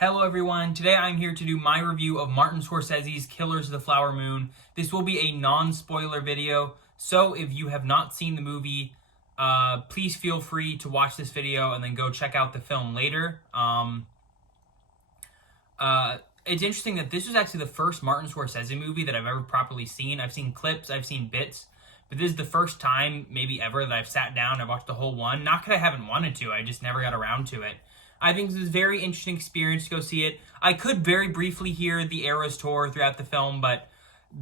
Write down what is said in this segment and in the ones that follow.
Hello everyone, today I'm here to do my review of Martin Scorsese's Killers of the Flower Moon. This will be a non-spoiler video, so if you have not seen the movie, please feel free to watch this video and then go check out the film later. It's interesting that this was actually the first Martin Scorsese movie that I've ever properly seen. I've seen clips, I've seen bits, but this is the first time, maybe ever, that I've sat down and watched the whole one. Not because I haven't wanted to, I just never got around to it. I think this is a very interesting experience to go see it. I could very briefly hear the Eras tour throughout the film, but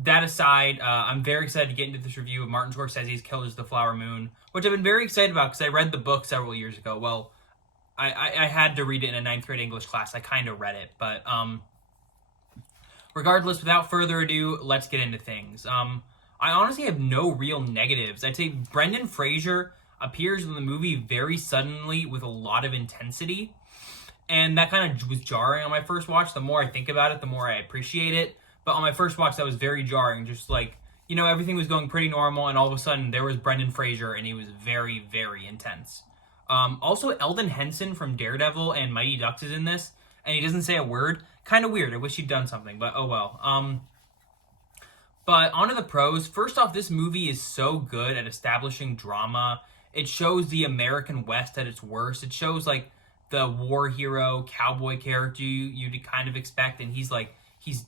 that aside, I'm very excited to get into this review of Martin Scorsese's Killers of the Flower Moon, which I've been very excited about because I read the book several years ago. Well, I had to read it in a 9th grade English class. I kind of read it, but regardless, without further ado, let's get into things. I honestly have no real negatives. I'd say Brendan Fraser appears in the movie very suddenly with a lot of intensity. And that kind of was jarring on my first watch. The more I think about it, the more I appreciate it. But on my first watch, that was very jarring. Just like, everything was going pretty normal, and all of a sudden, there was Brendan Fraser, and he was very, very intense. Also, Eldon Henson from Daredevil and Mighty Ducks is in this, and he doesn't say a word. Kind of weird. I wish he'd done something, but oh well. But on to the pros. First off, this movie is so good at establishing drama. It shows the American West at its worst. It shows, the war hero cowboy character you'd kind of expect, and he's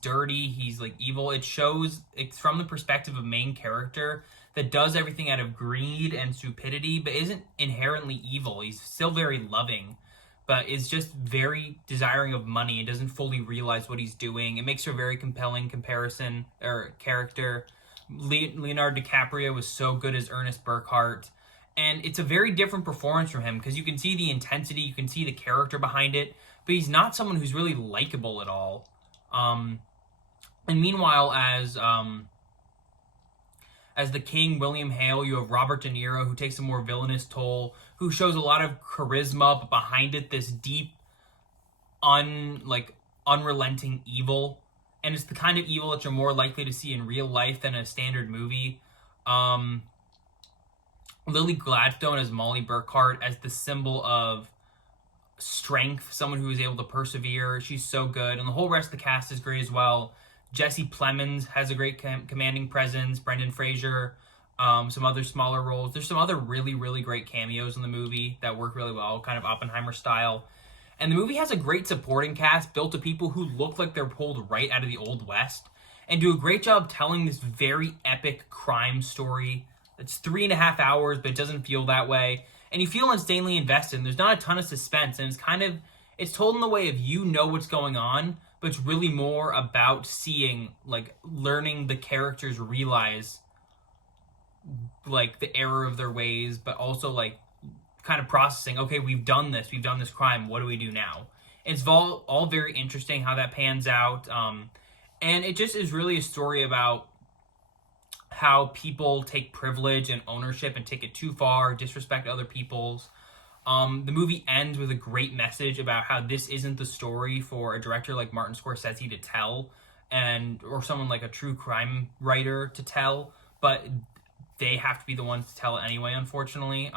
dirty, he's evil. It's from the perspective of a main character that does everything out of greed and stupidity, but isn't inherently evil. He's still very loving, but is just very desiring of money and doesn't fully realize what he's doing. It makes for a very compelling character. Leonardo DiCaprio was so good as Ernest Burkhart. And it's a very different performance from him because you can see the intensity, you can see the character behind it, but he's not someone who's really likable at all. And meanwhile, as the king, William Hale, you have Robert De Niro, who takes a more villainous toll, who shows a lot of charisma, but behind it, this deep, unrelenting evil. And it's the kind of evil that you're more likely to see in real life than a standard movie. Lily Gladstone as Molly Burkhart as the symbol of strength, someone who is able to persevere. She's so good, and the whole rest of the cast is great as well. Jesse Plemons has a great commanding presence. Brendan Fraser, some other smaller roles. There's some other really, really great cameos in the movie that work really well, kind of Oppenheimer style. And the movie has a great supporting cast built of people who look like they're pulled right out of the Old West and do a great job telling this very epic crime story. It's 3.5 hours, but it doesn't feel that way. And you feel insanely invested, and there's not a ton of suspense, and it's told in the way of what's going on, but it's really more about learning the characters realize, the error of their ways, but also, kind of processing, okay, we've done this crime, what do we do now? It's all very interesting how that pans out, and it just is really a story about how people take privilege and ownership and take it too far, disrespect other people's. The movie ends with a great message about how this isn't the story for a director like Martin Scorsese to tell, or someone like a true crime writer to tell, but they have to be the ones to tell it anyway, unfortunately.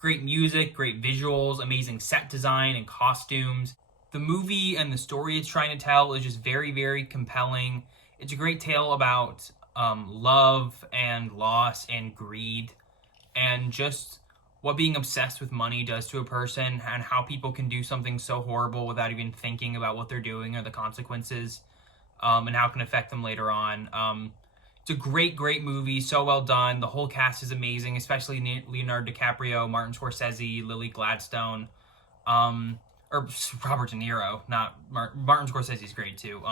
Great music, great visuals, amazing set design and costumes. The movie and the story it's trying to tell is just very, very compelling. It's a great tale about love and loss and greed and just what being obsessed with money does to a person and how people can do something so horrible without even thinking about what they're doing or the consequences, and how it can affect them later on. It's a great, great movie, so well done. The whole cast is amazing, especially Leonardo DiCaprio, Martin Scorsese, Lily Gladstone, or Robert De Niro, not Martin Scorsese is great too.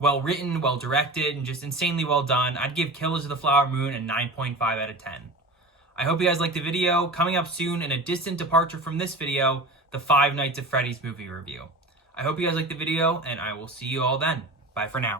Well written, well directed, and just insanely well done. I'd give Killers of the Flower Moon a 9.5 out of 10. I hope you guys liked the video. Coming up soon, in a distant departure from this video, the Five Nights at Freddy's movie review. I hope you guys liked the video, and I will see you all then. Bye for now.